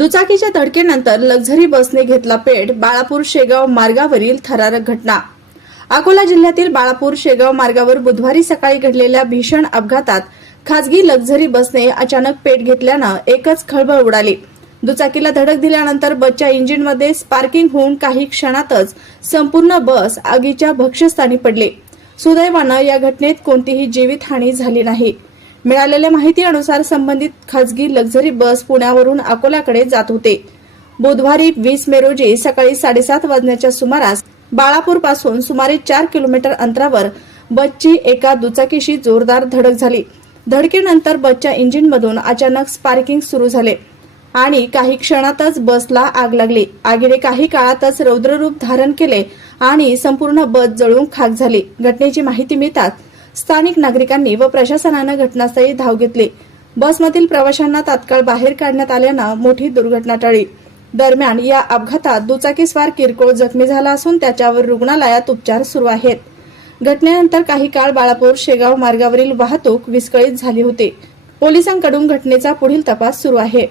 दुचाकीच्या धडकेनंतर लक्झरी बसने घेतला पेट, बाळापूर शेगाव मार्गावरील थरारक घटना। अकोला जिल्ह्यातील बाळापूर शेगाव मार्गावर बुधवारी सकाळी घडलेल्या भीषण अपघातात खासगी लक्झरी बसने अचानक पेट घेतल्यानं एकच खळबळ उडाली। दुचाकीला धडक दिल्यानंतर बसच्या इंजिनमध्ये स्पार्किंग होऊन काही क्षणातच संपूर्ण बस आगीच्या भक्ष्यस्थानी पडली। सुदैवानं या घटनेत कोणतीही जीवितहानी झाली नाही। मिळालेल्या माहितीनुसार संबंधित खासगी लक्झरी बस पुण्यावरून अकोल्याकडे जात होते। बुधवारी 20 मे रोजी सकाळी 7:30 वाजण्याच्या सुमारास बाळापूर पासून सुमारे 4 किलोमीटर अंतरावर बसची एका दुचाकीशी जोरदार धडक झाली। धडकेनंतर बसच्या इंजिनमधून अचानक स्पार्किंग सुरू झाले आणि काही क्षणातच बसला आग लागली। आगीने काही काळातच रौद्ररूप धारण केले आणि संपूर्ण बस जळून खाक झाली। घटनेची माहिती मिळताच स्थानिक नागरिकांनी व प्रशासनाने घटनास्थळी धाव घेतली। बसमधील प्रवाशांना तात्काळ बाहेर काढण्यात आल्याने मोठी दुर्घटना टळली। दरम्यान या अपघातात दुचाकीस्वार किरकोळ जखमी झाला असून त्याच्यावर रुग्णालयात उपचार सुरू आहेत। घटनेनंतर काही काळ बाळापूर शेगाव मार्गावरील वाहतूक विस्कळीत झाली होती। पोलिसांकडून घटनेचा पुढील तपास सुरू आहे।